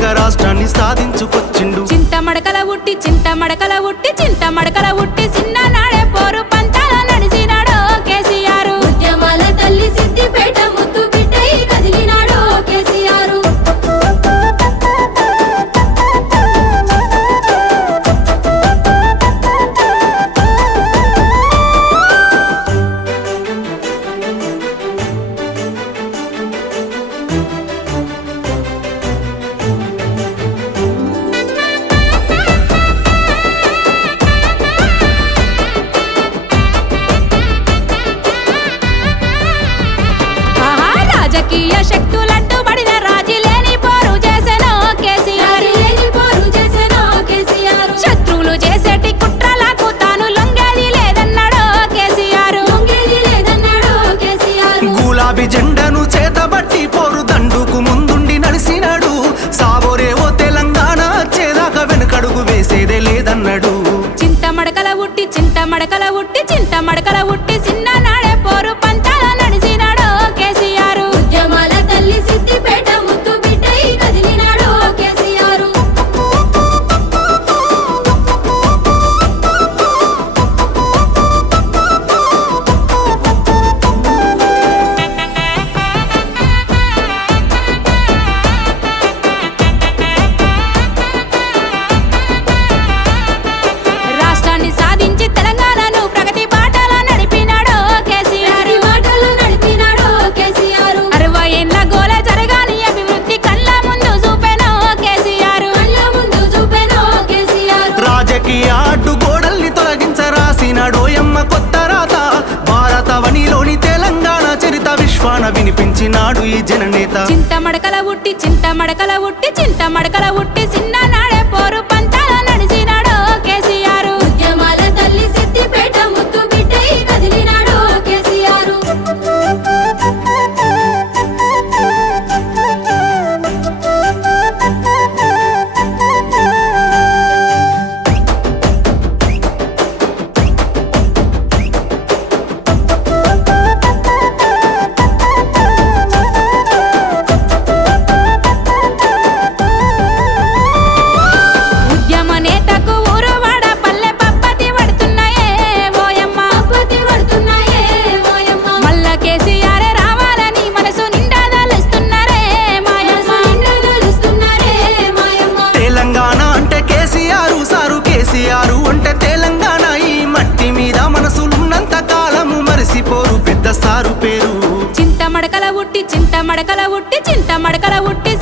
కర్ణాటక రాష్ట్రాన్ని సాధించుకొచ్చిండు. చింత మడకల ఉట్టి చింత మడకల ఉట్టి చింత మడకల ఉట్టి రాజకీయ శక్తులడ్డు పడిన రాజీ లేని పోరు చేసెను కేసీఆర్. యారి లేని పోరు చేసెనో కేసీఆర్. శత్రువులు చేసేటి కుట్రలకు తాను లొంగేది లేదన్నాడు కేసీఆర్. లొంగేది లేదన్నాడో కేసీఆర్. గులాబీ జెండను చేతబట్టి పోరు దండుకు ముందుండి నడిసినాడు. సాబోరేవో తెలంగాణ వచ్చేదాకా వెనుకడుగు వేసేదే లేదన్నాడు. చింత మడకల ఉట్టి చింత మడకల ఉట్టి చింత మడకల ఉట్టి చిన్న భారతవనిలోని తెలంగాణ చరిత విశ్వాన వినిపించినాడు ఈ జననేత. చింత మడకల ఉట్టి చింత మడకల ఉట్టి చింత మడకల ఉట్టి చిన్న తెలంగాణ ఈ మట్టి మీద మనసులున్నంత కాలము మరిసిపోరు పెద్ద సారు పేరు. చింత మడకల ఉట్టి చింత మడకల ఉట్టి చింత మడకల ఉట్టి